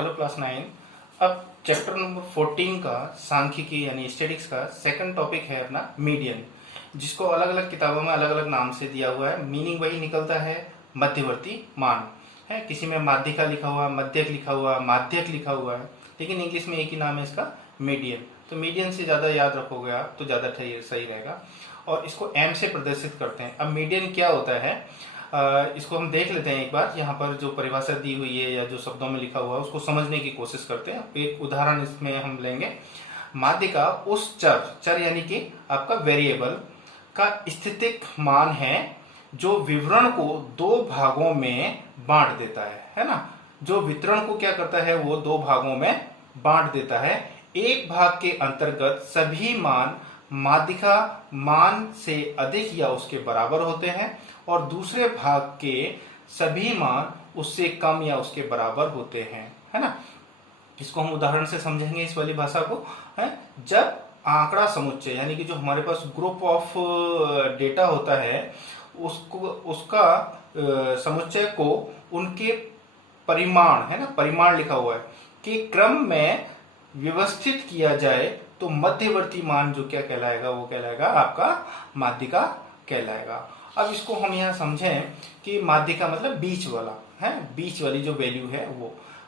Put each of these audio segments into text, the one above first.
Hello class 9। अब chapter number 14 का सांख्यिकी यानी स्टैटिक्स का सेकंड टॉपिक है अपना मीडियन, जिसको अलग अलग किताबों में अलग अलग नाम से दिया हुआ है। मीनिंग वही निकलता है, मध्यवर्ती मान है। किसी में माध्यिका लिखा हुआ, मध्यक लिखा हुआ, माध्यक लिखा हुआ है, लेकिन इंग्लिश में एक ही नाम है इसका, मीडियन। तो मीडियन से ज़्यादा याद रखोगे आप तो ज़्यादा सही रहेगा। और इसको एम से प्रदर्शित करते हैं। अब मीडियन क्या होता है, इसको हम देख लेते हैं एक बार। यहाँ पर जो परिभाषा दी हुई है या जो शब्दों में लिखा हुआ है उसको समझने की कोशिश करते हैं। एक उदाहरण इसमें हम लेंगे। माध्यिका उस चर यानी कि आपका वेरिएबल का स्थितिक मान है जो विवरण को दो भागों में बांट देता है ना। जो वितरण को क्या करता है, वो दो भागों में बांट देता है। एक भाग के अंतर्गत सभी मान माध्यिका मान से अधिक या उसके बराबर होते हैं और दूसरे भाग के सभी मान उससे कम या उसके बराबर होते हैं, है ना। इसको हम उदाहरण से समझेंगे इस वाली भाषा को, है। जब आंकड़ा समुच्चय यानी कि जो हमारे पास ग्रुप ऑफ डेटा होता है उसको उसका समुच्चय को उनके परिमाण, है ना, परिमाण लिखा हुआ है, कि क्रम में व्यवस्थित किया जाए तो मध्यवर्ती मान जो क्या कहलाएगा, वो कहलाएगा आपका माध्यिका कहलाएगा। अब इसको हम यहाँ समझें कि माध्यिका मतलब बीच वाला है, बीच वाली जो वैल्यू है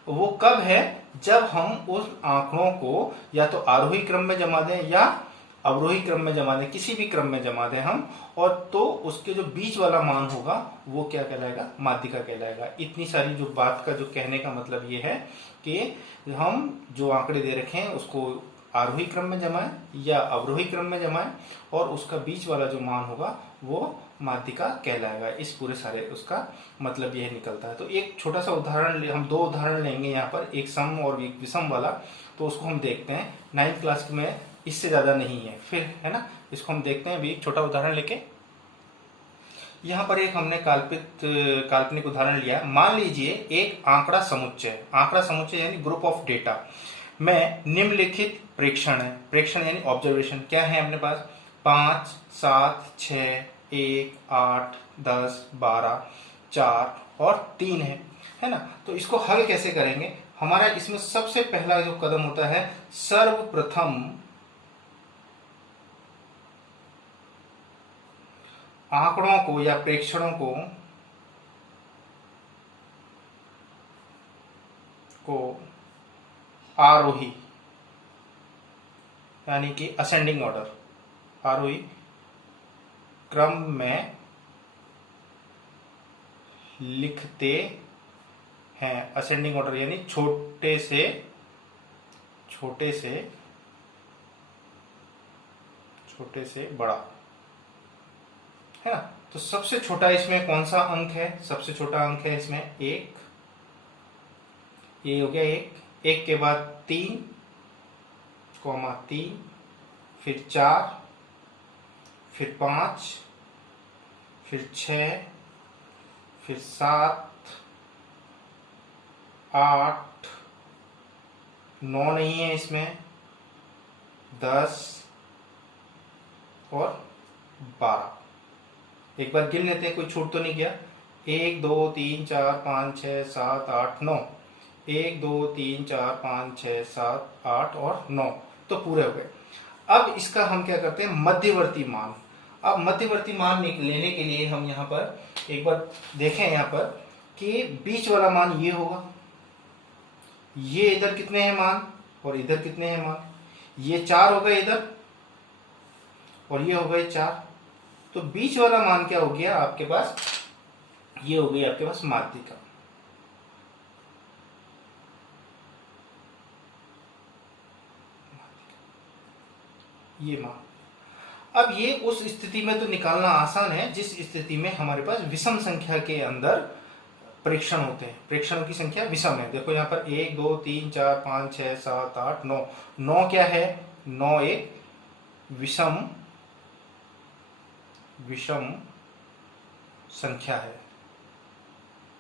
वो कब है, जब हम उस आंकड़ों को या तो आरोही क्रम में जमा दें या अवरोही क्रम में जमा दें, किसी भी क्रम में जमा दें हम, और तो उसके जो बीच वाला मान होगा वो क्या कहलाएगा, माध्यिका कहलाएगा। इतनी सारी जो बात का जो कहने का मतलब ये है कि हम जो आंकड़े दे रखे हैं उसको आरोही क्रम में जमाएं या अवरोही क्रम में जमाएं और उसका बीच वाला जो मान होगा वो माध्यिका कहलाएगा। इस पूरे सारे उसका मतलब यह निकलता है। तो एक छोटा सा उदाहरण हम दो उदाहरण लेंगे यहाँ पर, एक सम और एक विषम वाला। तो उसको हम देखते हैं। 9th क्लास में इससे ज्यादा नहीं है फिर, है ना। इसको हम देखते हैं अभी एक छोटा उदाहरण लेके। यहाँ पर एक हमने काल्पनिक उदाहरण लिया। मान लीजिए एक आंकड़ा समुच्चय यानी ग्रुप ऑफ डेटा में निम्नलिखित प्रेक्षण है। प्रेक्षण यानी ऑब्जर्वेशन क्या है अपने पास, 5, 7, 6, 1, 8, 10, 12, 4 और 3 है ना। तो इसको हल कैसे करेंगे, हमारा इसमें सबसे पहला जो कदम होता है, सर्वप्रथम आंकड़ों को या प्रेक्षणों को आरोही यानी कि असेंडिंग ऑर्डर, आरोही क्रम में लिखते हैं। असेंडिंग ऑर्डर यानी छोटे से बड़ा, है ना। तो सबसे छोटा इसमें कौन सा अंक है, सबसे छोटा अंक है इसमें 1, ये हो गया 1 के बाद 3, 3, फिर 4, फिर 5, फिर 6, फिर 7, 8, 9 नहीं है इसमें, 10 और 12। एक बार गिन लेते हैं, कोई छूट तो नहीं गया। 1, 2, 3, 4, 5, 6, 7, 8, 9। 1, 2, 3, 4, 5, 6, 7, 8 और 9 तो पूरे हो गए। अब इसका हम क्या करते हैं, मध्यवर्ती मान। अब मध्यवर्ती मान लेने के लिए हम यहाँ पर एक बार देखें यहाँ पर कि बीच वाला मान ये होगा, ये इधर कितने हैं मान और इधर कितने हैं मान, ये 4 हो गए इधर और ये हो गए 4। तो बीच वाला मान क्या हो गया आपके पास, ये हो गई आपके पास माध्यिका। ये मान। अब ये उस स्थिति में तो निकालना आसान है जिस स्थिति में हमारे पास विषम संख्या के अंदर प्रेक्षण होते हैं। प्रेक्षणों की संख्या विषम है। देखो यहाँ पर 1, 2, 3, 4, 5, 6, 7, 8, 9। 9 क्या है, 9 एक विषम संख्या है।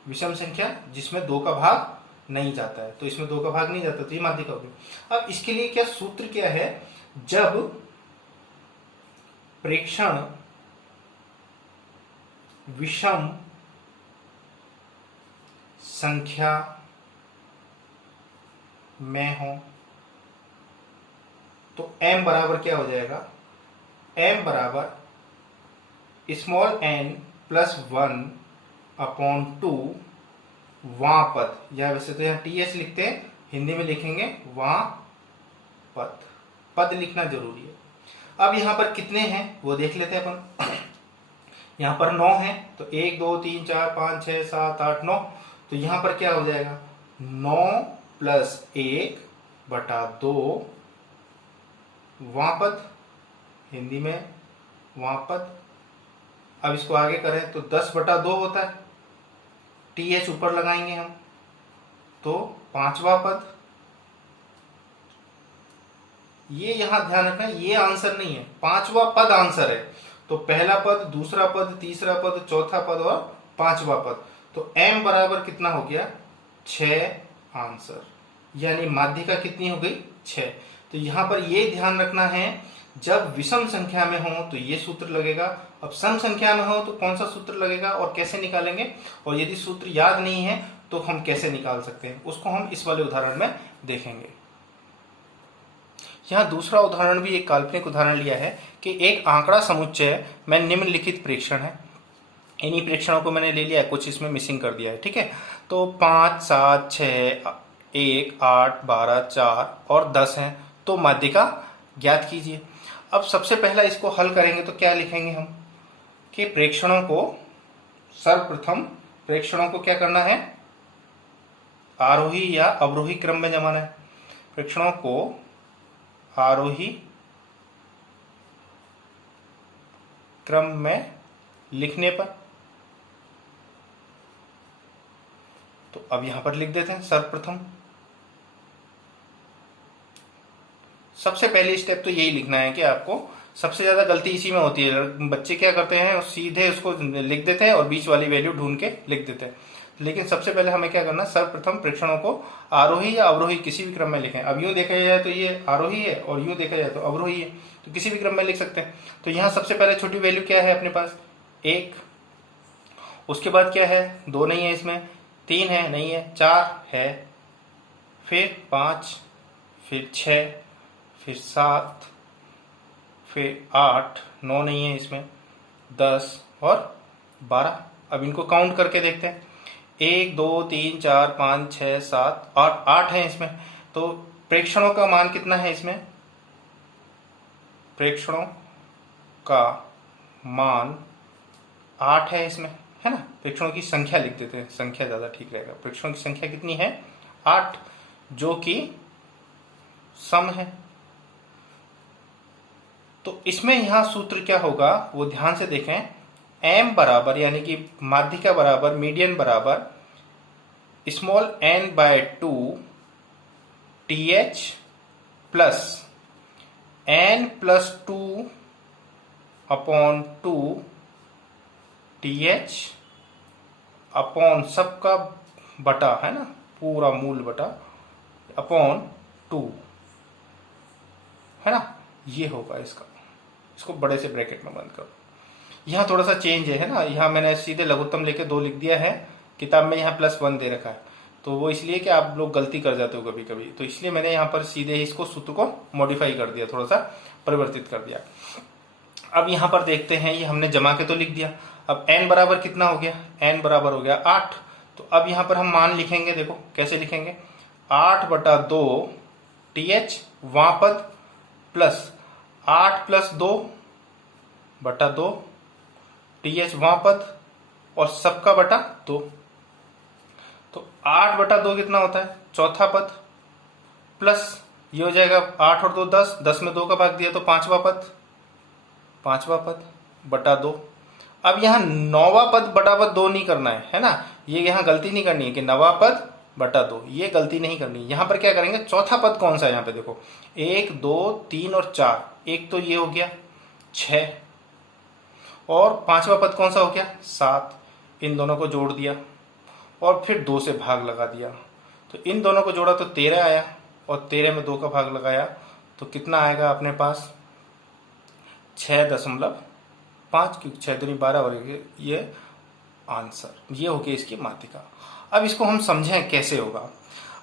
विषम संख्या जिसमें 2 का भाग नहीं जाता है, तो इसमें 2 का भाग नहीं जाता तो ये माध्यिका होगी। अब इसके लिए क्या सूत्र क्या है, जब प्रेक्षण विषम संख्या मैं हूं, तो m बराबर क्या हो जाएगा, m बराबर स्मॉल n प्लस 1 अपॉन 2 वां पद, या वैसे तो यहाँ ts लिखते हैं, हिंदी में लिखेंगे वां पद, पद लिखना जरूरी है। अब यहां पर कितने हैं वो देख लेते हैं अपन। यहां पर 9 है, तो 1 2 3 4 5 6 7 8 9, तो यहां पर क्या हो जाएगा 9 प्लस 1 बटा 2 वां पद, हिंदी में वां पद। अब इसको आगे करें तो 10 बटा 2 होता है, टीएच ऊपर लगाएंगे हम, तो पांचवा पद। ये यहां ध्यान रखना, ये आंसर नहीं है, पांचवा पद आंसर है। तो पहला पद, दूसरा पद, तीसरा पद, चौथा पद और पांचवा पद, तो m बराबर कितना हो गया 6 आंसर, यानी माध्यिका कितनी हो गई 6। तो यहां पर ये ध्यान रखना है, जब विषम संख्या में हो तो ये सूत्र लगेगा, अब सम संख्या में हो तो कौन सा सूत्र लगेगा और कैसे निकालेंगे, और यदि सूत्र याद नहीं है तो हम कैसे निकाल सकते हैं, उसको हम इस वाले उदाहरण में देखेंगे। यहाँ दूसरा उदाहरण भी एक काल्पनिक उदाहरण लिया है कि एक आंकड़ा समुच्चय में निम्नलिखित प्रेक्षण है, इन्हीं प्रेक्षणों को मैंने ले लिया है, कुछ इसमें मिसिंग कर दिया है, ठीक है। तो 5 7 6 1 8 12 4 और 10 हैं, तो माध्यिका ज्ञात कीजिए। अब सबसे पहला इसको हल करेंगे तो क्या लिखेंगे हम कि प्रेक्षणों को, सर्वप्रथम प्रेक्षणों को क्या करना है, आरोही या अवरोही क्रम में जमाना है। प्रेक्षणों को आरोही क्रम में लिखने पर, तो अब यहां पर लिख देते हैं सर्वप्रथम। सबसे पहली स्टेप तो यही लिखना है कि आपको, सबसे ज्यादा गलती इसी में होती है, बच्चे क्या करते हैं सीधे उसको लिख देते हैं और बीच वाली वैल्यू ढूंढ के लिख देते हैं। लेकिन सबसे पहले हमें क्या करना, सर्वप्रथम प्रेक्षणों को आरोही या अवरोही किसी भी क्रम में लिखें। अब यूं देखा जाए तो ये आरोही है और यूं देखा जाए तो अवरोही है, तो किसी भी क्रम में लिख सकते हैं। तो यहाँ सबसे पहले छोटी वैल्यू क्या है अपने पास 1, उसके बाद क्या है 2 नहीं है इसमें, 3 है नहीं है, 4 है, फिर 5, फिर 6, फिर 7, फिर 8, 9 नहीं है इसमें, 10 और 12। अब इनको काउंट करके देखते हैं, 1 2 3 4 5 6 7 8, 8 है इसमें। तो प्रेक्षणों का मान कितना है इसमें, प्रेक्षणों का मान 8 है इसमें, है ना। प्रेक्षणों की संख्या लिख देते हैं, संख्या ज्यादा ठीक रहेगा। प्रेक्षणों की संख्या कितनी है 8, जो कि सम है। तो इसमें यहां सूत्र क्या होगा वो ध्यान से देखें, m बराबर यानी कि माध्यिका बराबर, मीडियन बराबर small n by 2 th plus n plus 2 upon 2 th upon सबका बटा, है ना, पूरा मूल बटा अपॉन 2, है ना, ये होगा इसका। इसको बड़े से ब्रैकेट में बंद करो। यहाँ थोड़ा सा चेंज है ना, यहाँ मैंने सीधे लघुत्तम लेके 2 लिख दिया है, किताब में यहाँ +1 दे रखा है, तो वो इसलिए कि आप लोग गलती कर जाते हो कभी कभी, तो इसलिए मैंने यहाँ पर सीधे ही इसको सूत्र को मॉडिफाई कर दिया, थोड़ा सा परिवर्तित कर दिया। अब यहाँ पर देखते हैं, ये हमने जमा के तो लिख दिया। अब n बराबर कितना हो गया, n बराबर हो गया 8। तो अब यहाँ पर हम मान लिखेंगे, देखो कैसे लिखेंगे, 8 बटा 2 th वां पद प्लस 8 प्लस 2 बटा 2 th वां पद और सबका बटा 2। तो 8 बटा 2 कितना होता है, चौथा पद, प्लस ये हो जाएगा 8 और 2 10, 10 में 2 का भाग दिया तो पांचवा पद बटा 2। अब यहाँ 9वां पद बटा पद 2 नहीं करना है ना, ये यहाँ गलती नहीं करनी है कि 9वां पद बटा 2, ये गलती नहीं करनी। यहाँ पर क्या करेंगे, चौथा पद कौन सा है, यहाँ पे देखो 1 2 3 और 4, एक तो ये हो गया 6 और पांचवा पद कौन सा हो गया 7, इन दोनों को जोड़ दिया और फिर 2 से भाग लगा दिया, तो इन दोनों को जोड़ा तो 13 आया और 13 में 2 का भाग लगाया तो कितना आएगा अपने पास 6.5, क्योंकि 6 दूनी 12 और ये आंसर, ये हो गई इसकी माध्यिका। अब इसको हम समझें कैसे होगा।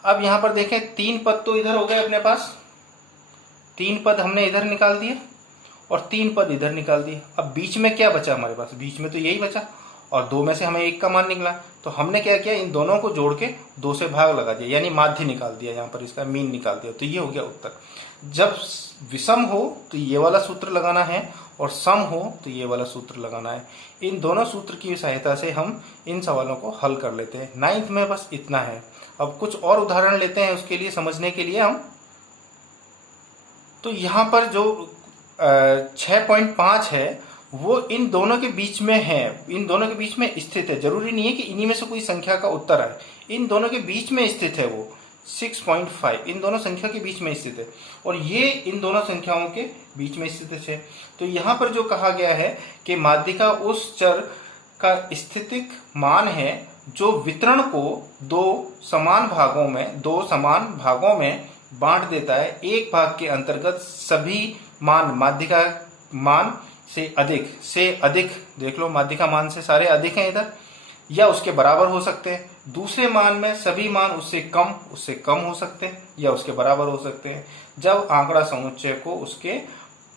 अब यहाँ पर देखें 3 पद तो इधर हो गए अपने पास, 3 पद हमने इधर निकाल दिए और 3 पद इधर निकाल दिए। अब बीच में क्या बचा हमारे पास, बीच में तो यही बचा और 2 में से हमें 1 का मान निकला। तो हमने क्या किया, इन दोनों को जोड़ के 2 से भाग लगा दिया, यानी माध्य निकाल दिया, यहाँ पर इसका मीन निकाल दिया। तो ये हो गया उत्तर। जब विषम हो तो ये वाला सूत्र लगाना है और सम हो तो ये वाला सूत्र लगाना है। इन दोनों सूत्र की सहायता से हम इन सवालों को हल कर लेते हैं। 9th में बस इतना है। अब कुछ और उदाहरण लेते हैं उसके लिए, समझने के लिए हम। तो यहाँ पर जो 6.5 है वो इन दोनों के बीच में है, इन दोनों के बीच में स्थित है। जरूरी नहीं है कि इन्हीं में से कोई संख्या का उत्तर आए, इन दोनों के बीच में स्थित है वो। 6.5 इन दोनों संख्या के बीच में स्थित है और ये इन दोनों संख्याओं के बीच में स्थित है। तो यहाँ पर जो कहा गया है कि माध्यिका उस चर का स्थितिक मान है जो वितरण को दो समान भागों में बांट देता है। एक भाग के अंतर्गत सभी मान माध्यिका मान से अधिक देख लो, माध्यिका मान से सारे अधिक हैं इधर या उसके बराबर हो सकते हैं। दूसरे मान में सभी मान उससे कम हो सकते हैं या उसके बराबर हो सकते हैं जब आंकड़ा समुच्चय को उसके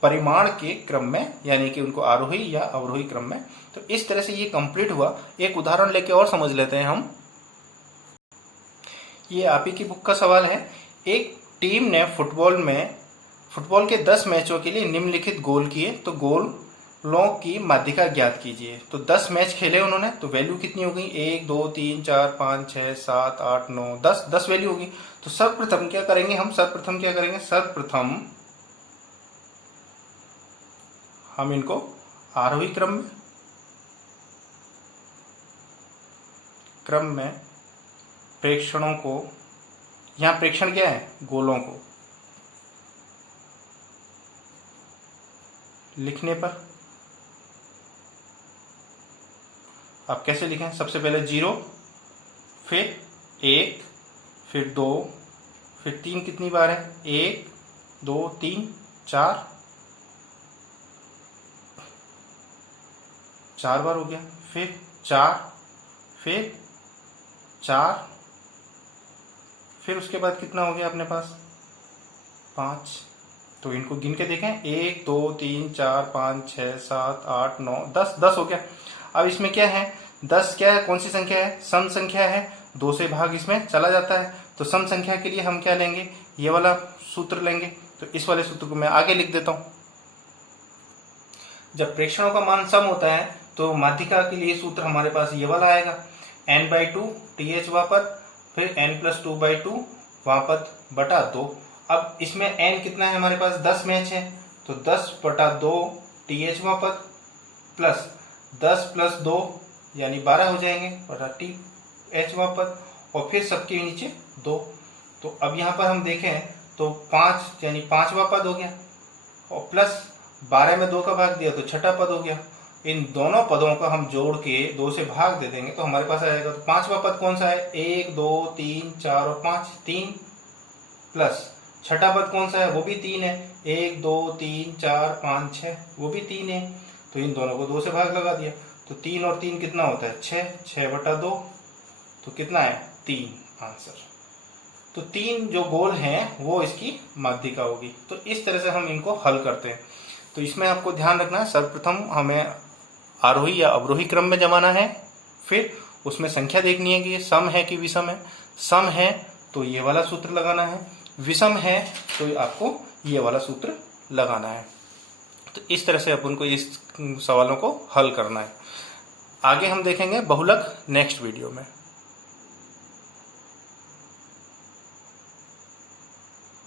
परिमाण के क्रम में, यानी कि उनको आरोही या अवरोही क्रम में। तो इस तरह से ये कंप्लीट हुआ। एक उदाहरण लेके और समझ लेते हैं हम। ये आप ही की बुक का सवाल है। एक टीम ने फुटबॉल के 10 मैचों के लिए निम्नलिखित गोल किए, तो गोलों की माध्यिका ज्ञात कीजिए। तो 10 मैच खेले उन्होंने, तो वैल्यू कितनी हो गई, 1 2 3 4 5 6 7 8 9 10 वैल्यू होगी। तो सर्वप्रथम क्या करेंगे हम इनको आरोही क्रम में प्रेक्षणों को, यहाँ प्रेक्षण क्या है, गोलों को लिखने पर आप कैसे लिखें, सबसे पहले 0, फिर 1, फिर 2, फिर 3 कितनी बार है, 1 2 3 4 बार हो गया, फिर 4, फिर 4, फिर उसके बाद कितना हो गया अपने पास 5। तो इनको गिन के देखें, 1 2 3 4 5 6 7 8 9 10 हो गया। अब इसमें क्या है, 10 क्या है, कौन सी संख्या है, सम संख्या है, 2 से भाग इसमें चला जाता है। तो सम संख्या के लिए हम क्या लेंगे, ये वाला सूत्र लेंगे। तो इस वाले सूत्र को मैं आगे लिख देता हूं। जब प्रेक्षणों का मान सम होता है तो माध्यिका के लिए सूत्र हमारे पास ये वाला आएगा, n/2 th वापत, फिर n+2/2 वापत बटा 2। अब इसमें n कितना है हमारे पास, 10 मैच है, तो 10/2 th वापत प्लस 10 + 2 यानी 12 हो जाएंगे बटा th वापत, और फिर सबके नीचे 2। तो अब यहाँ पर हम देखें तो 5 यानी 5वां पद हो गया और प्लस 12 में 2 का भाग दिया तो 6ठा पद हो गया। इन दोनों पदों को हम जोड़ के 2 से भाग दे देंगे तो हमारे पास आएगा। तो 5वां पद कौन सा है, 1 2 3 4 और 5 3, प्लस 6ठा पद कौन सा है, वो भी 3 है, 1 2 3 4 5 6, वो भी 3 है। तो इन दोनों को 2 से भाग लगा दिया तो 3 और 3 कितना होता है, 6/2। तो कितना है, 3 आंसर। तो 3 जो गोल हैं वो इसकी माध्यिका होगी। तो इस तरह से हम इनको हल करते हैं। तो इसमें आपको ध्यान रखना है, सर्वप्रथम हमें आरोही या अवरोही क्रम में जमाना है, फिर उसमें संख्या देखनी है कि ये सम है कि विषम है। सम है तो ये वाला सूत्र लगाना है, विषम है तो आपको ये वाला सूत्र लगाना है। तो इस तरह से अपन को इस सवालों को हल करना है। आगे हम देखेंगे बहुलक नेक्स्ट वीडियो में।